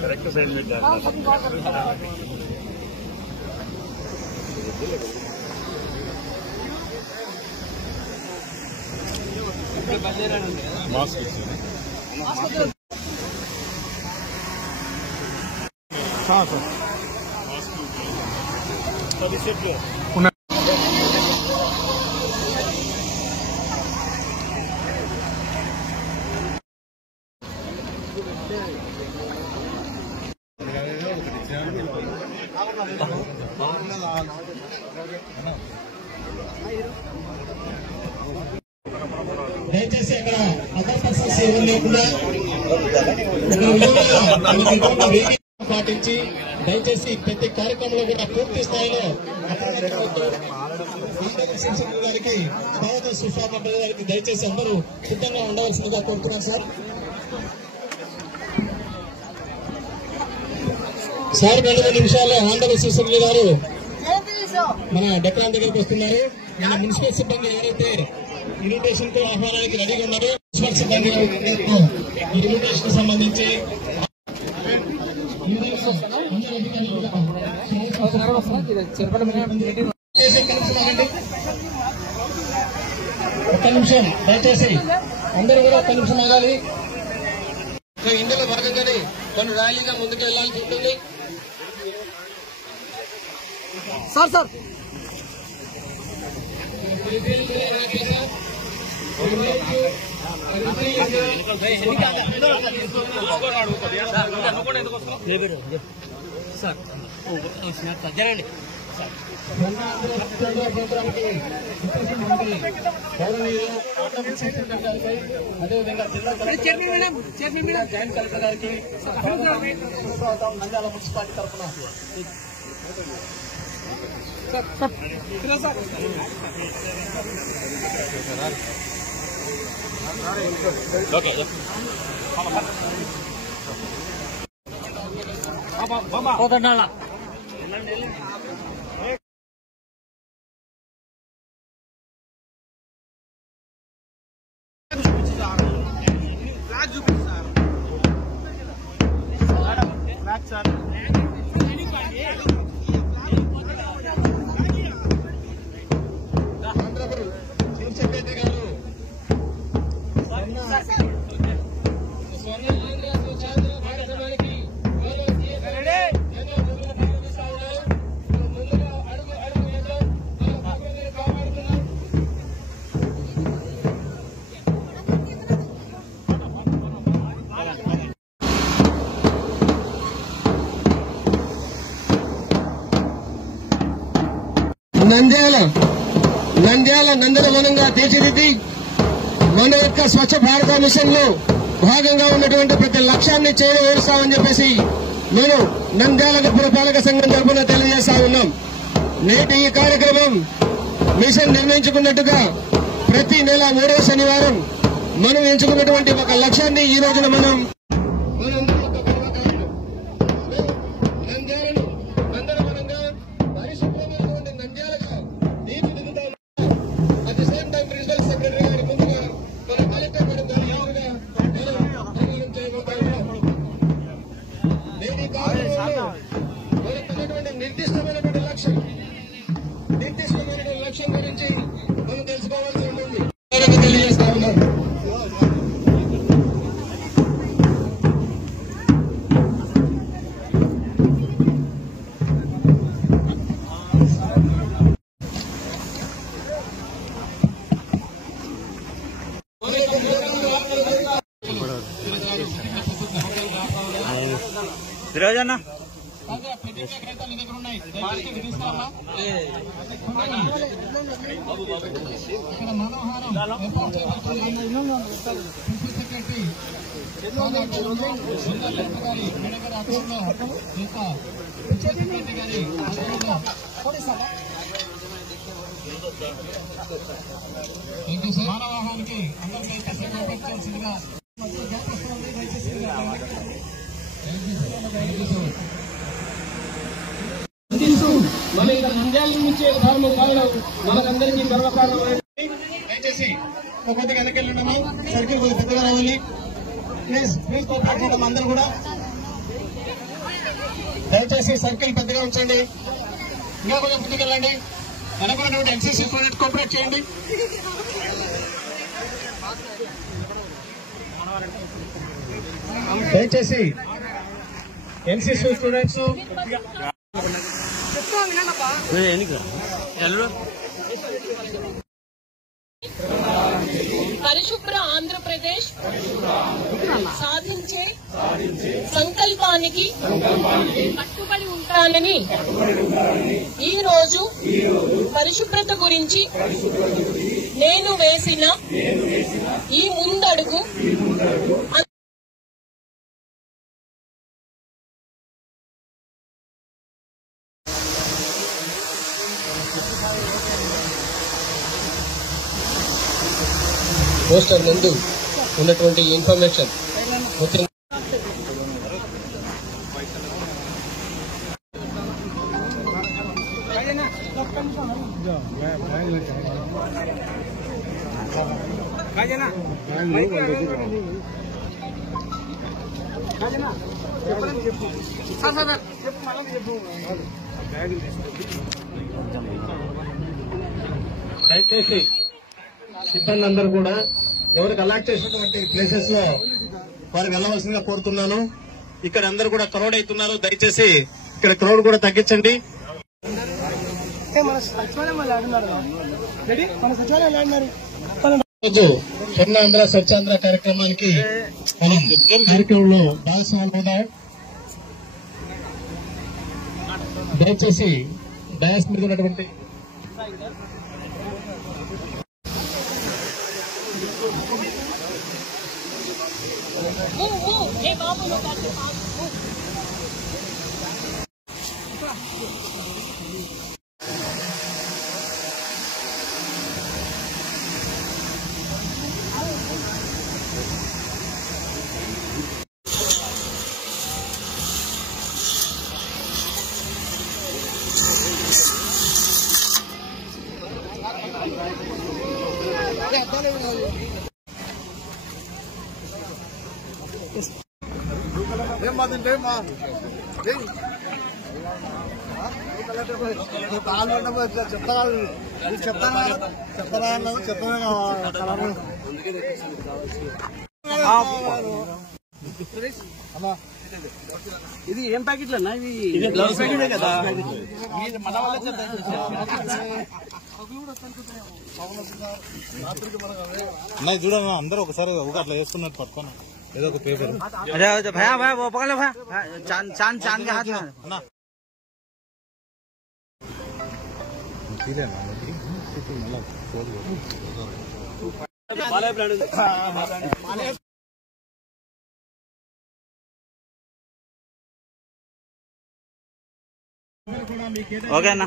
Correct side में mask దయచేసి అక్కడ అదర్పర్సన్స్ ఎవరు లేకుండా పాటించి దయచేసి ప్రతి కార్యక్రమంలో కూడా పూర్తి స్థాయిలో గారికి స్వాగత సుస్వాగతం గారికి దయచేసి అందరూ సిద్ధంగా ఉండవలసిందిగా కోరుతున్నాను సార్ 2 నిమిషాల్లో ఆంధ్ర శిశులు గారు మన డెక్రాన్ దగ్గరికి వస్తున్నారు. మన మున్సిపల్ సిబ్బంది ఎవరైతే ఇన్విటేషన్ తో ఆహ్వానానికి రెడీగా ఉన్నారో మున్సిపల్ సిబ్బంది ఈ ఇన్విటేషన్ సంబంధించి ఒక్క నిమిషం దయచేసి అందరూ కూడా ఒక్క నిమిషం ఆగాలి. ఇందులో భాగంగానే కొన్ని ర్యాలీగా ముందుకు వెళ్లాల్సి ఉంటుంది. సార్ సార్ జరండి అదేవిధంగా జిల్లా జాయింట్ కలెక్టర్ గారికి నంద్యాల మున్సిపాలిటీ తరఫున నంద్యాల నందనవనంగా తీర్చిదిద్ది మన యొక్క స్వచ్ఛ భారత మిషన్ లో భాగంగా ఉన్నటువంటి ప్రతి లక్ష్యాన్ని చేరవేరుస్తామని చెప్పేసి నేను నంద్యాల పురపాలక సంఘం తరఫున తెలియజేస్తా ఉన్నాం. నేటి ఈ కార్యక్రమం మిషన్ నిర్ణయించుకున్నట్టుగా ప్రతి నెల 3వ శనివారం మనం ఎంచుకున్నటువంటి ఒక లక్ష్యాన్ని ఈ రోజున మనం నిర్దిష్టమైనటువంటి లక్ష్యం గురించి మనం తెలుసుకోవాల్సి ఉంటుంది. తెలియజేస్తా ఉన్నాం. తిరగజన్నా మానవాహానికి అందరికీ మన ఇంకా నంద్యాల నుంచి కారణం మనకందరికీ గర్వకారణం. దయచేసి కొద్దిగా వెనకెళ్ళున్నాము, సర్కిల్ కొద్దిగా పెద్దగా రావాలి. ప్లీజ్ ప్లీజ్ కోఆపరేట్ చేయడం అందరూ కూడా. దయచేసి సర్కిల్ పెద్దగా ఉంచండి. ఇంకా కొంచెం ముందుకు వెళ్ళండి. వెనకున్నటువంటి ఎన్సీసీ స్టూడెంట్ కోఆపరేట్ చేయండి. దయచేసి ఎన్సీసీ స్టూడెంట్స్ పరిశుభ్ర ఆంధ్రప్రదేశ్ సాధించే సంకల్పానికి కట్టుబడి ఉంటానని ఈ రోజు పరిశుభ్రత గురించి నేను వేసిన ఈ ముందడుగు పోస్టర్ ముందు ఉన్నటువంటి ఇన్ఫర్మేషన్ దయచేసి సిబ్బంది అందరూ కూడా ఎవరికి అలాట్ చేసినటువంటి ప్లేసెస్ లో వారు వెళ్లవలసిందిగా కోరుతున్నాను. ఇక్కడ అందరూ కూడా క్రౌడ్ అవుతున్నారు. దయచేసి ఇక్కడ క్రౌడ్ కూడా తగ్గించండి. రోజు స్వర్ణాంధ్ర స్వచ్ఛాంధ్ర కార్యక్రమానికి కార్యక్రమంలో భాగస్వాములు అవుదాం. దయచేసి డయాస్ మీద ఉన్నటువంటి ఇది ఏం ప్యాకెట్లు అన్నా? ఇది గ్లౌస్ ప్యాకెటే కదా. మన వల్ల చూడన్నా అందరూ ఒకసారి అట్లా వేసుకున్నట్టు పట్టుకున్నా ఏదో ఒక పేపర్ భయా భయా वो पकड़ लो भैया चांद चांद के हाथ में ఓకే అన్న.